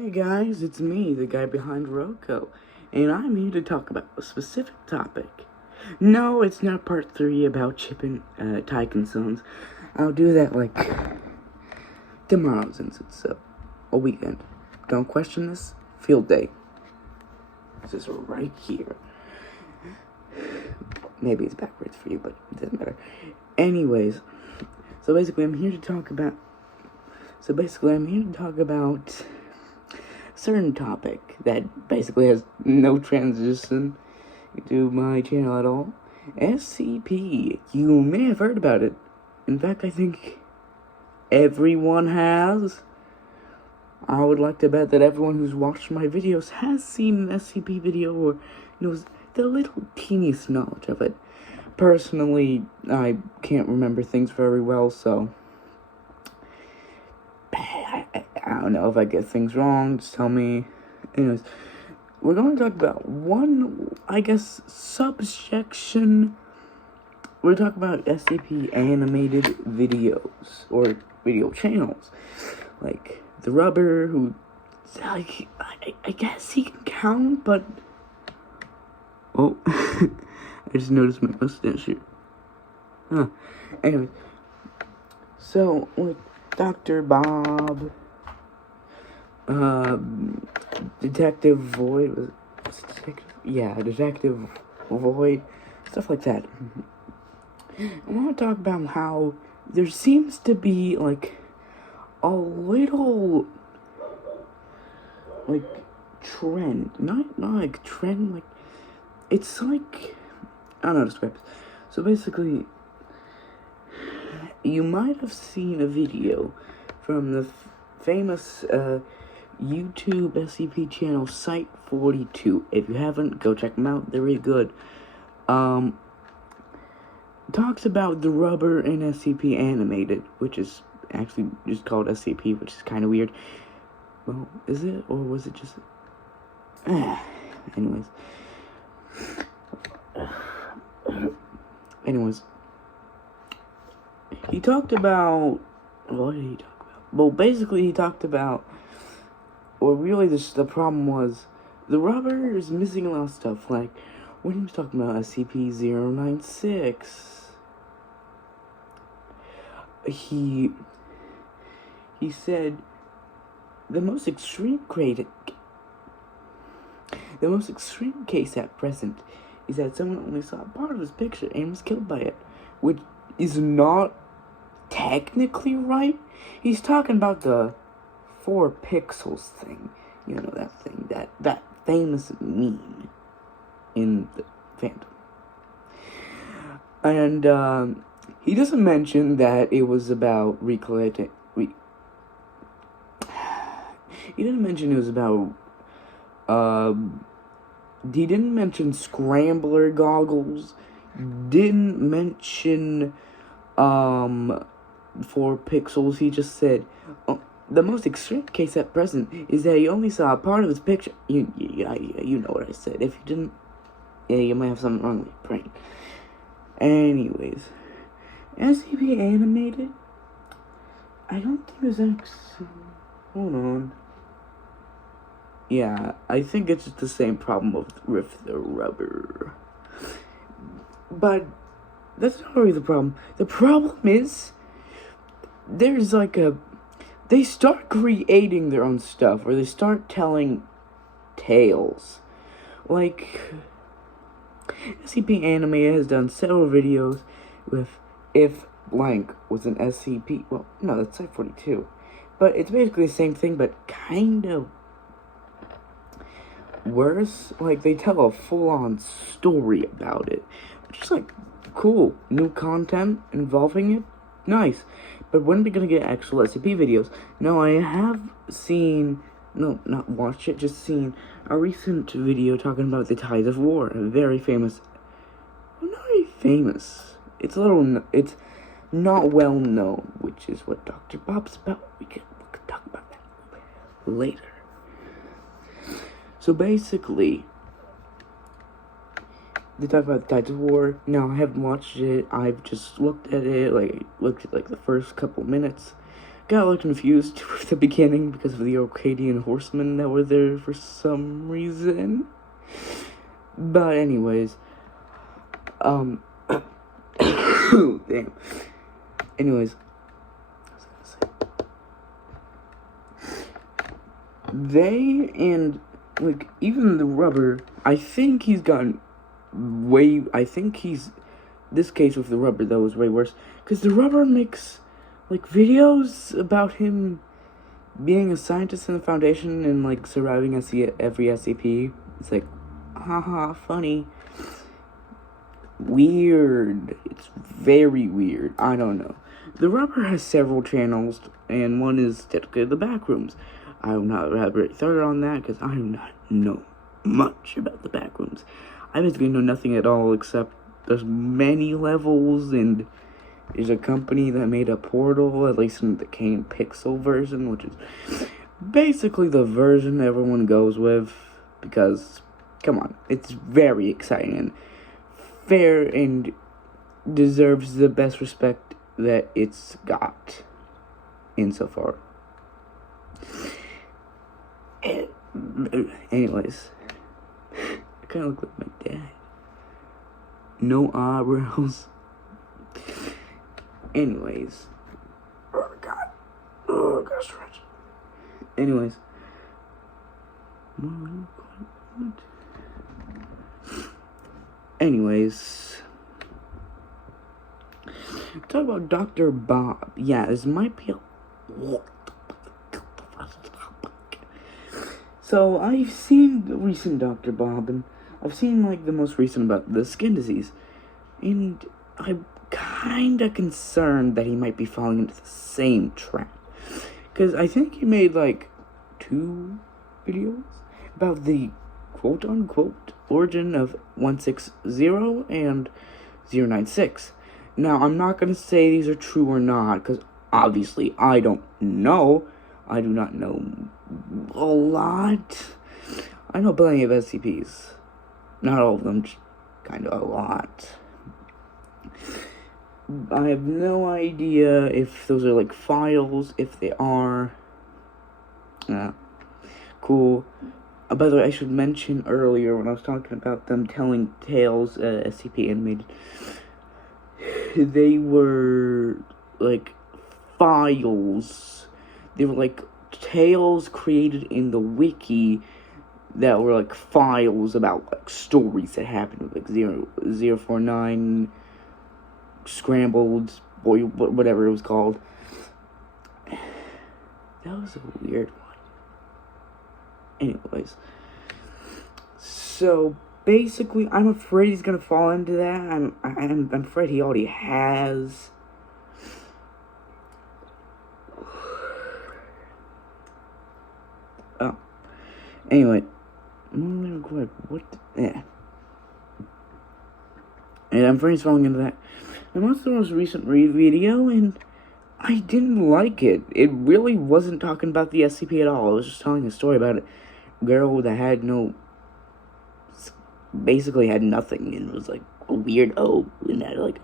Hey guys, it's me, the guy behind Rocco, and I'm here to talk about a specific topic. No, it's not part 3 about Chip and Tyke and Sons. I'll do that tomorrow since it's a weekend. Don't question this. Field day. This is right here. Maybe it's backwards for you, but it doesn't matter. Anyways, so basically I'm here to talk about certain topic that basically has no transition to my channel at all. SCP. You may have heard about it. In fact, I think everyone has. I would like to bet that everyone who's watched my videos has seen an SCP video or knows the little teeniest knowledge of it. Personally, I can't remember things very well, so I don't know if I get things wrong, just tell me. Anyways, we're going to talk about one, I guess, subsection. We're talking about SCP animated videos, or video channels. Like, the Rubber, who, like, I guess he can count, but... Oh, I just noticed my mustache here. Huh. Anyway, so, like, Dr. Bob... Detective Void, Detective Void, stuff like that. I want to talk about how there seems to be, like, a little, like, trend, not like trend, like, it's like, I don't know how to describe it. So basically, you might have seen a video from the famous, YouTube SCP channel Site 42. If you haven't, go check them out. They're really good. Talks about the Rubber in SCP animated, which is actually just called SCP, which is kind of weird. Well, is it? Or was it just... Anyways. He talked about... What did he talk about? Well, basically he talked about... Or really, the problem was, the Rubber is missing a lot of stuff. Like, when he was talking about SCP-096, he said, the most extreme case at present is that someone only saw part of his picture and was killed by it, which is not technically right. He's talking about the 4 pixels thing, you know, that thing, that famous meme in the fandom. And he doesn't mention that it was about he didn't mention it was about he didn't mention scrambler goggles, didn't mention 4 pixels. He just said, the most extreme case at present is that he only saw a part of his picture. You know what I said. If you didn't, yeah, you might have something wrong with your brain. Anyways, SCP animated, I don't think there's actually... Hold on. Yeah, I think it's just the same problem with the Rubber. But that's not really the problem. The problem is, there's like they start creating their own stuff, or they start telling tales. Like, SCP Anime has done several videos with If Blank was an SCP. Well, no, that's Site 42. But it's basically the same thing, but kind of worse. Like, they tell a full-on story about it, which is, like, cool. New content involving it. Nice. But when are we gonna get actual SCP videos? No, I have seen... No, not watched it, just seen a recent video talking about the Tides of War. A very famous... Well, not very famous. It's not well known, which is what Dr. Bob's about. We can talk about that later. So basically, they talk about the Tides of War. No, I haven't watched it. I've just looked at it, like the first couple minutes. got a little confused with the beginning because of the Arcadian horsemen that were there for some reason. But anyways, damn. Anyways, they and like even the rubber, I think he's gotten way. I think he's this case with the rubber though is way worse because the rubber makes like videos about him being a scientist in the Foundation and like surviving every SCP. It's like, haha, funny. Weird. It's very weird. I don't know. The rubber has several channels, and one is dedicated to the back rooms. I will not elaborate further on that because I do not know much about the back rooms. I basically know nothing at all except there's many levels, and there's a company that made a portal, at least in the Kane Pixel version, which is basically the version everyone goes with because, come on, it's very exciting and fair and deserves the best respect that it's got insofar. Anyways, I kind of look like my dad. No eyebrows. Anyways. Oh, God. Oh, gosh, stretch. Anyways. Anyways. Talk about Dr. Bob. Yeah, this might be a... So, I've seen the recent Dr. Bob, and I've seen, like, the most recent about the skin disease. And I'm kinda concerned that he might be falling into the same trap. Because I think he made, like, 2 videos about the quote-unquote origin of 160 and 096. Now, I'm not gonna say these are true or not, because obviously I don't know. I do not know a lot. I know plenty of SCPs. Not all of them, just kind of a lot. I have no idea if those are like files, if they are. Cool. By the way, I should mention earlier when I was talking about them telling tales, SCP animated, they were like files. They were like tales created in the wiki that were like files about like stories that happened with like 049 scrambled boy, whatever it was called. That was a weird one. Anyways, so basically I'm afraid he's gonna fall into that. I'm afraid he already has. Oh, anyway, what? Yeah, and I'm afraid he's falling into that. I watched the most recent video, and I didn't like it. It really wasn't talking about the SCP at all. It was just telling a story about a girl that had basically had nothing, and was like a weirdo, and had like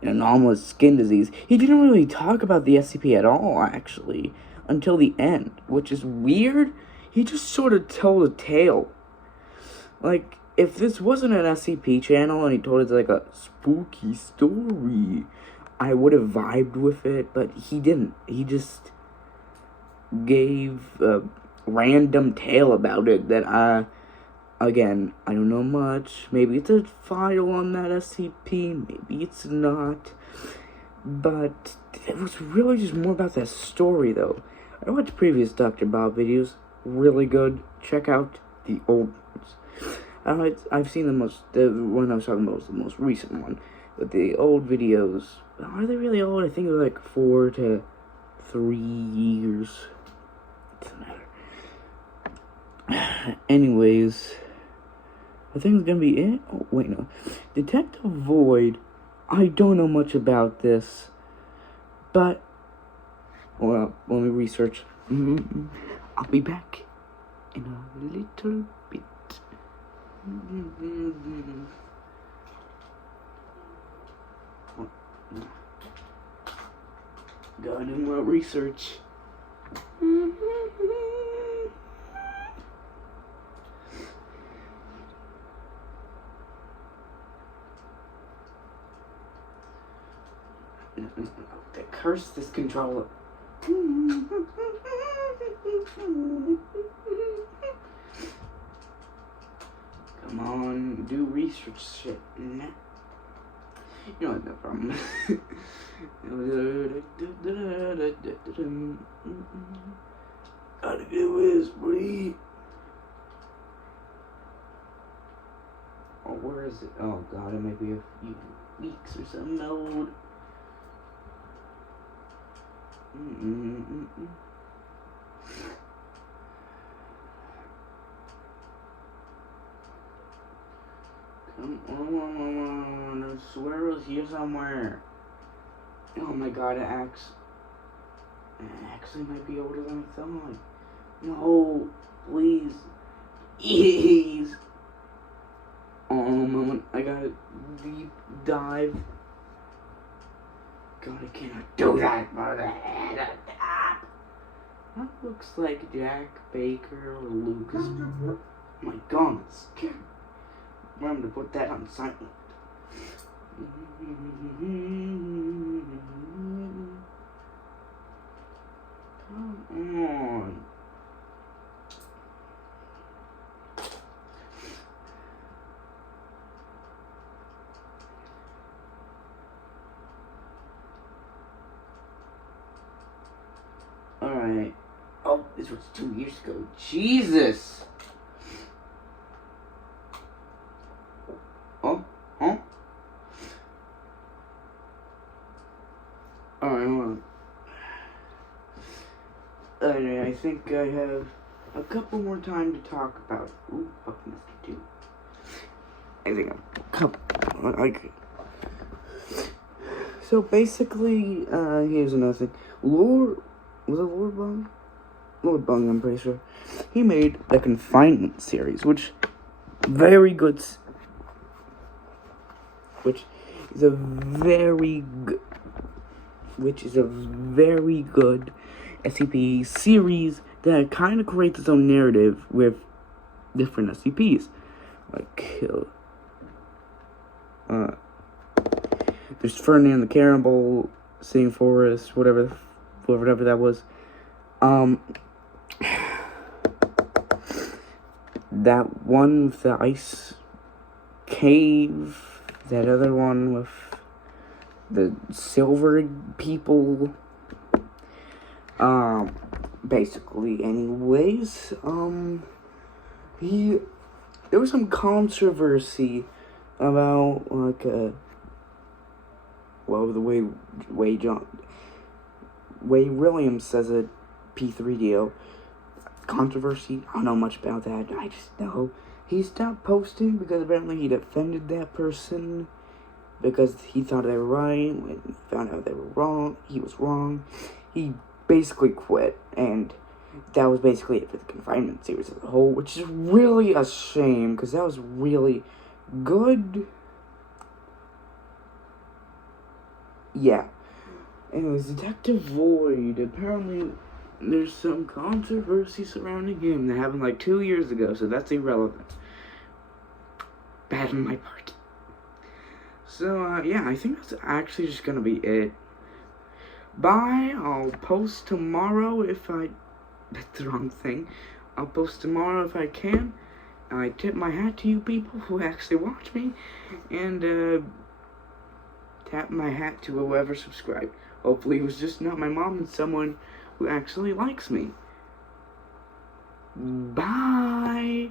an anomalous skin disease. He didn't really talk about the SCP at all, actually, until the end, which is weird. He just sort of told a tale. Like, if this wasn't an SCP channel and he told us like a spooky story, I would have vibed with it, but he didn't. He just gave a random tale about it that again, I don't know much. Maybe it's a file on that SCP, maybe it's not. But it was really just more about that story, though. I watched previous Dr. Bob videos. Really good. Check out the old ones. I've seen the one I was talking about was the most recent one. But the old videos, are they really old? I think it was like 4 to 3 years. Doesn't matter. Anyways, I think it's gonna be it. Oh, wait, no. Detective Void, I don't know much about this. But, well, let me research. I'll be back in a little bit. Gotta do more research. Curse this controller. Come on, do research shit. You know what, no problem. Gotta get whispering. Oh, where is it? Oh god, it might be a few weeks or some mode. Come on, I swear it was here somewhere. Oh my god, it actually might be older than I thought. No, please. Please. Oh, moment, I gotta deep dive. God, I cannot do that. That looks like Jack Baker or Lucas. Oh my god, it's scary. Remember to put that on silent. Come on. Alright. Oh, this was 2 years ago. Jesus! Oh, huh? Alright, hold on. Anyway, I think I have a couple more time to talk about. Ooh, fucking Mr. 2. I think a couple. Like. So basically, here's another thing. Was it Lord Bung? Lord Bung, I'm pretty sure. He made the Confinement series, which very good. Which is a very good SCP series that kind of creates its own narrative with different SCPs. Like, there's Ferdinand the Cannibal, Singing Forest, whatever that was. That one with the ice cave. That other one with the silver people. Basically, anyways, there was some controversy about, like, the way Williams says it, P3DO. Controversy, I don't know much about that. I just know he stopped posting because apparently he defended that person because he thought they were right. When he found out they were wrong, he was wrong. He basically quit, and that was basically it for the Confinement series as a whole, which is really a shame because that was really good. Yeah. Anyways, Detective Void, apparently there's some controversy surrounding him that happened like 2 years ago, so that's irrelevant. Bad on my part. So, yeah, I think that's actually just gonna be it. Bye, I'll post tomorrow if I... That's the wrong thing. I'll post tomorrow if I can. I tip my hat to you people who actually watch me, and, tap my hat to whoever subscribed. Hopefully it was just not my mom and someone who actually likes me. Bye!